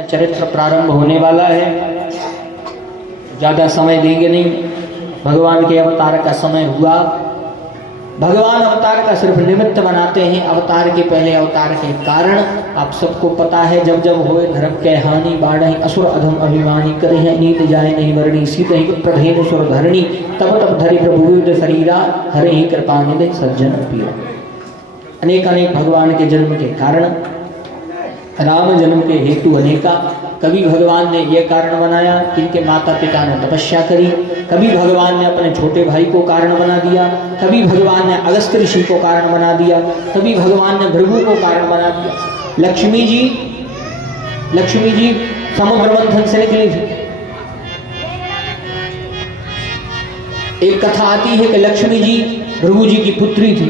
चरित्र प्रारंभ होने वाला है। ज़्यादा समय देंगे नहीं। भगवान के अवतार का समय हुआ। भगवान अवतार का सिर्फ निमित्त बनाते हैं। अवतार के पहले अवतार के कारण आप सबको पता है। जब जब होए धर्म के हानि बाढ़ असुर अधम अभिमानी करे नीत जाए नहीं वर्णी सीत ही प्रभेद सुर धरणी तब तब धरि प्रभु शरीरा हरे ही कृपा निधि सज्जन पीरा। अनेक अनेक भगवान के जन्म के कारण, राम जन्म के हेतु अनेका। कभी भगवान ने यह कारण बनाया कि इनके माता पिता ने तपस्या करी। कभी भगवान ने अपने छोटे भाई को कारण बना दिया। कभी भगवान ने अगस्त ऋषि को कारण बना दिया। कभी भगवान ने भृगु को कारण बना दिया। लक्ष्मी जी समुद्र मंथन से निकली थी। एक कथा आती है कि लक्ष्मी जी भृगु जी की पुत्री थी।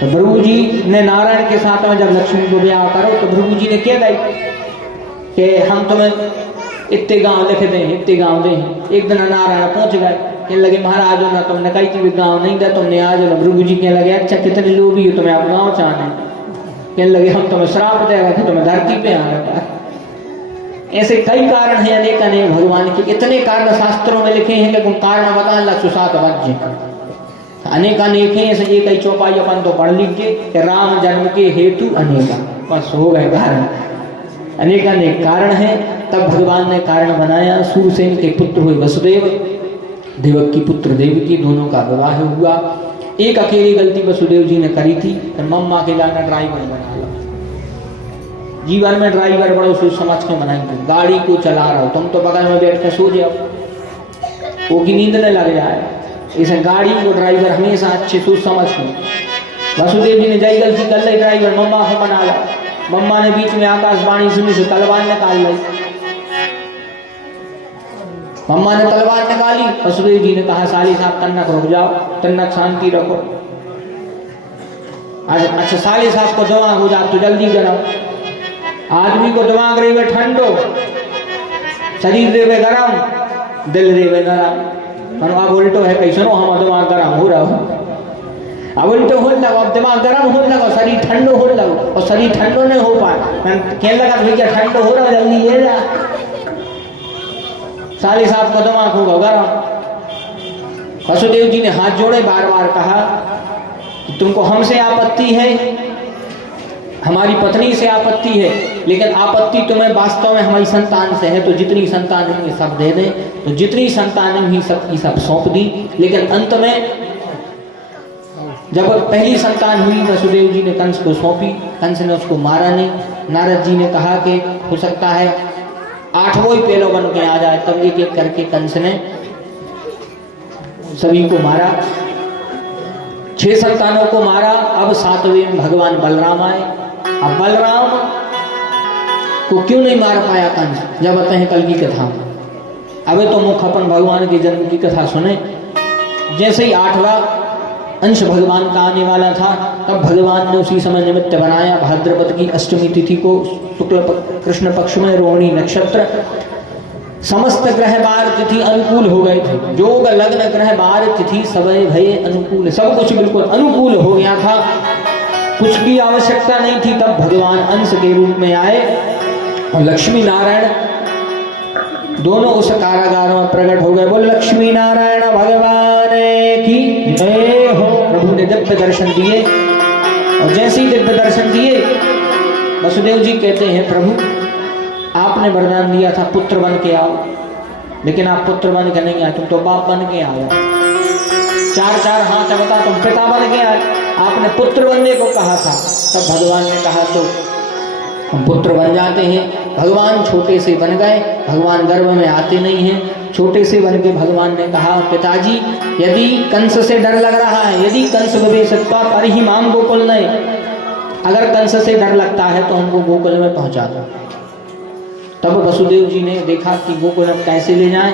तो भृगु जी ने नारायण के साथ में जब लक्ष्मी को ब्याह करो तो भृगु जी ने क्या कहा कि हम तुम्हें इतने गांव लिख दें, इतने गांव दें। एक दिन नारायण पहुंच गए, कहने लगे महाराज ना तुमने कही थी गांव नहीं दे, तुमने आज भृगु जी कहने लगे अच्छा कितने लोभी हो तुम्हें आप गाँव चाहने। कहने लगे हम तुम्हें श्राप देगा कि तुम्हें धरती पे आना पड़ा। ऐसे कई कारण हैं अनेक अनेक भगवान के। इतने कारण शास्त्रों में लिखे हैं कि कारण बता ला सुसात वज्य अनेक अनेक हैं। ऐसे ये कई चौपाई अपन तो पढ़ लीजिए कि राम जन्म के हेतु अनेका, बस हो गए कारण। अनेक अनेक कारण हैं। तब भगवान ने कारण बनाया। सूरसेन के पुत्र हुए वसुदेव, देवकी पुत्र देवकी, दोनों का विवाह हुआ। एक अकेली गलती वसुदेव जी ने करी थी कि मम्मा के लाना ड्राइवर बना लो। जीवन में ड्राइवर बड़ो सोच समझ के बनाएंगे। गाड़ी को चला रहा हो तुम तो बगल में बैठ कर सो जाओ, वो की नींद न लग जाए। इसे गाड़ी को ड्राइवर हमेशा अच्छे सोच समझ के। वसुदेव जी ने जय गलती कर ली, ड्राइवर मम्मा को बना ला। मम्मा ने बीच में आकाशवाणी सुनी से तलवार निकाल ली। मम्मा ने तलवार निकाली। वसुदेव जी ने कहा साली साहब तन्नक रुक जाओ, तन्नक शांति रखो। अच्छा साली साहब को दिमाग हो जा तो जल्दी कराओ। आदमी को दिमाग रेवे ठंडो, शरीर रेवे गरम, दिल रेवे नरम। अब उल्टो है कैसे हम दिमाग गरम हो रहा हो। अब उल्टो हो लगो, अब दिमाग गरम हो लगो, शरीर ठंडो हो लगो। और शरीर ठंडो नहीं हो पाए, कहने लगा भैया ठंडो हो रहा जल्दी ले जा। साली साहब को दिमाग होगा गरम। वसुदेव जी ने हाथ जोड़े, बार बार कहा कि तुमको हमसे आपत्ति है, हमारी पत्नी से आपत्ति है, लेकिन आपत्ति तुम्हें वास्तव में हमारी संतान से है। तो जितनी संतान हुई सब दे दें। तो जितनी संतान हुई सब की सब सौंप दी। लेकिन अंत में जब पहली संतान हुई वसुदेव जी ने कंस को सौंपी। कंस ने उसको मारा नहीं। नारद जी ने कहा कि हो सकता है 8वां ही पेलो बन के आ जाए। तब एक एक करके कंस ने सभी को मारा। 6 संतानों को मारा। अब 7वें भगवान बलराम आए। अब बलराम को क्यों नहीं मार पाया कंस, जब बताते हैं कल की कथा। अब तो मुख अपन भगवान के जन्म की कथा सुने। जैसे ही 8वां अंश भगवान का आने वाला था, तब भगवान ने उसी समय निमित्त बनाया। भाद्रपद की अष्टमी तिथि को शुक्ल कृष्ण पक्ष में रोहिणी नक्षत्र, समस्त ग्रह बार तिथि अनुकूल हो गए थे। योग लग्न ग्रह बार तिथि सबे भये अनुकूल, सब कुछ बिल्कुल अनुकूल हो गया था। कुछ की आवश्यकता नहीं थी। तब भगवान अंश के रूप में आए और लक्ष्मी नारायण दोनों उस कारागार में प्रकट हो गए। बोल लक्ष्मी नारायण भगवान की जय हो। प्रभु ने दिव्य दर्शन दिए और जैसे ही दिव्य दर्शन दिए वसुदेव जी कहते हैं प्रभु आपने वरदान दिया था पुत्र बन के आओ, लेकिन आप पुत्र बन के नहीं आए, तुम तो बाप बन के आए। 4 हाथ बता तुम पिता बन के आए। आपने पुत्र बनने को कहा था। तब भगवान ने कहा तो हम पुत्र बन जाते हैं। भगवान छोटे से बन गए। भगवान गर्भ में आते नहीं हैं। छोटे से बन के भगवान ने कहा पिताजी यदि कंस से डर लग रहा है, यदि कंस भवेशत्वा परिहिमाम गोकुल नहीं, अगर कंस से डर लगता है तो हमको गोकुल में पहुंचा दो। तब वसुदेव जी ने देखा कि गोकुल में कैसे ले जाएं।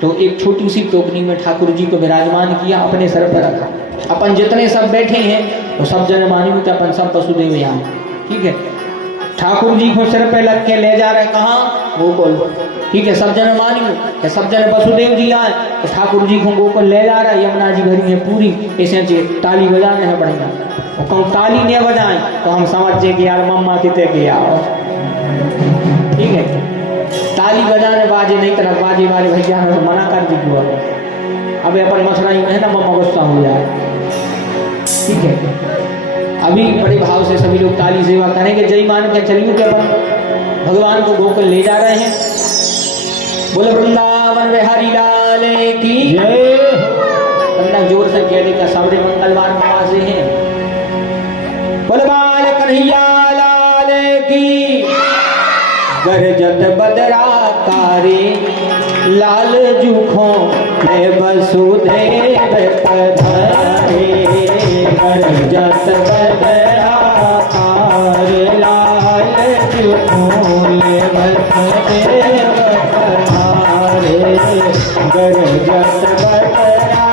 तो एक छोटी सी टोकरी में ठाकुर जी को विराजमान किया, अपने सर पर रखा। अपन जितने सब बैठे हैं तो सब जन मानी कि अपन सब वसुदेव यहाँ, ठीक है। ठाकुर जी को सिर पे लग के ले जा रहे कहाँ गोकुल, ठीक है। सब जन मानी, सब जन वसुदेव जी आए तो ठाकुर जी को गोकुल ले जा रहा है। यमुना जी भरी है पूरी, ऐसे ताली बजाने है बढ़िया। और कहूँ ताली नहीं बजाएं तो हम समझे कि यार मम्मा कितने के आओ। ताली बजाने बाजे नहीं करना, बाजे मारे भैया ने मना कर दी क्यों? अब अपन मसला ही है ना, मम्मा गुस्सा हो जाए। ठीक है, अभी बड़े भाव से सभी लोग ताली सेवा करेंगे। जय मान के चलिए के अपन भगवान को गोकुल ले जा रहे हैं। बोले वृंदावन बिहारी लाल की जय। अन्ना जोर से कह देगा, सबरे मंगलवार नमाजे हैं। बोले बाल कन्हैया लाल की। गरजत बदरा तारे लाल जूखों में वसुदेव पधारे। गरजत बदरा तारे लाल जूखों में वसुदेव पधारे। गरजत बदरा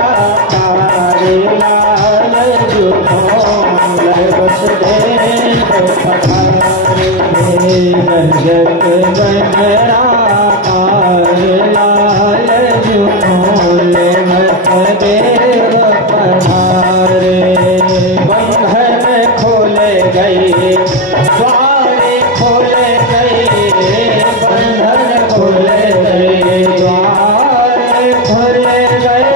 तारे लाल जूखों में वसुदेव पधारे। गरजत बदरा तारे लाल जूखों में वसुदेव पधारे। बंधन खोले गए, द्वारे खोले गए। बंधन खोले गए, द्वारे खोले गए।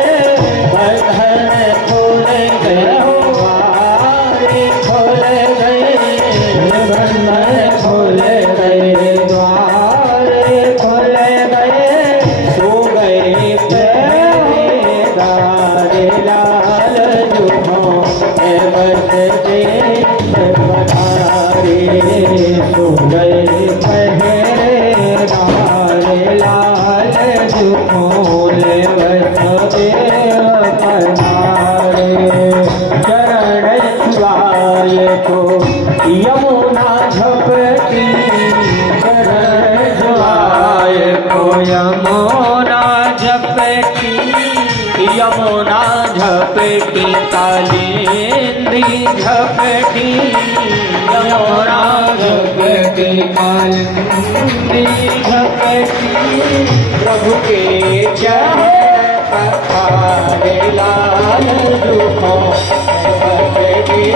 बंधन खोले गए, द्वारे खोले गए। बंधन खोले गए, द्वारे खोले गए। सो गए पहरेदार लाल जूखों में वसुदेव पधारे। सो गए पहरेदार लाल जूखों में वसुदेव पधारे। चरण छुआए तो यमुना झपटी। चरण छुआए तो यमुना झपटी। यमुना झपटी कालिंदी झपटी। यमुना झपटी कालिंदी झपटी। प्रभु के चरण पखारे लाल जूखों में वसुदेव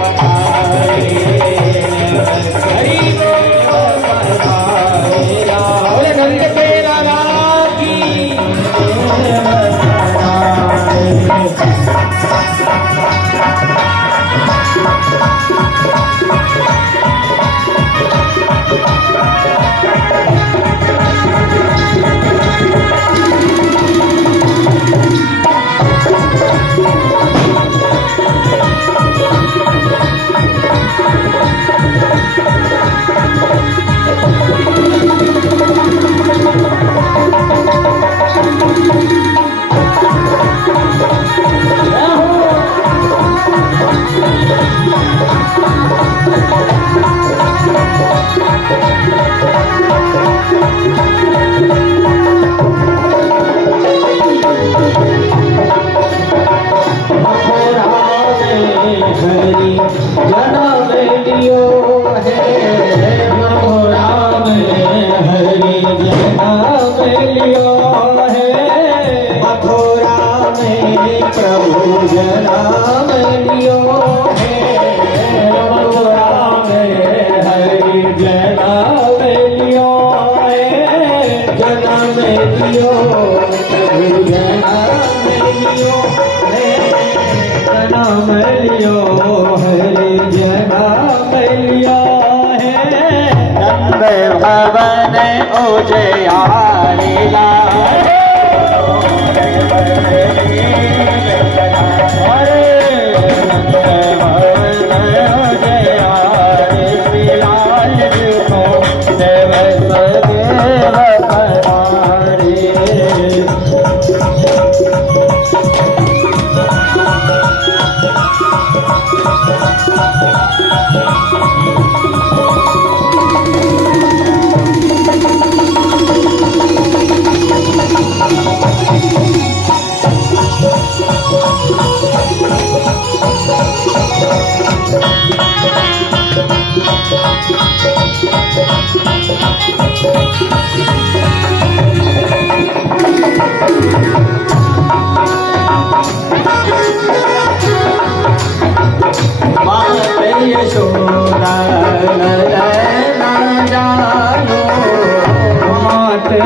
पधारे। हरि बोल पधारे लाल नंद के लाला की। प्रभु जन्म लियो है। मथुरा में हरि जन्म लियो है। जन्म लियो प्रभु जन्म लियो है। जन्म लियो हरि जन्म लियो है। नंद भवन उजियारे लाल।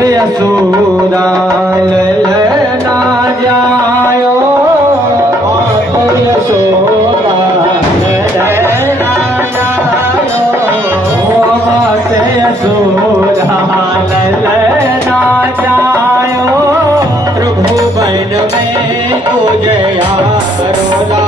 यशोदा ललना जायो, मात यशोदा ललना जायो, मात यशोदा ललना जायो, त्रिभुवन में उजया रोला,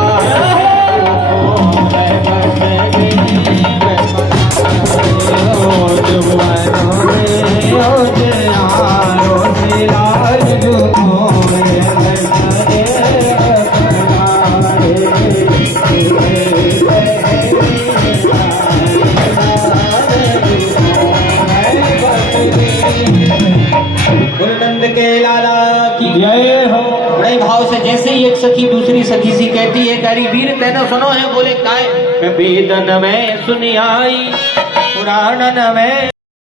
गुरुनंद के लाला की जय हो। बड़े भाव से जैसे ही एक सखी दूसरी सखी सी कहती है, कह रही वीर तेनो सुनो है, बोले काय, वेदन में सुनी आई पुराणन में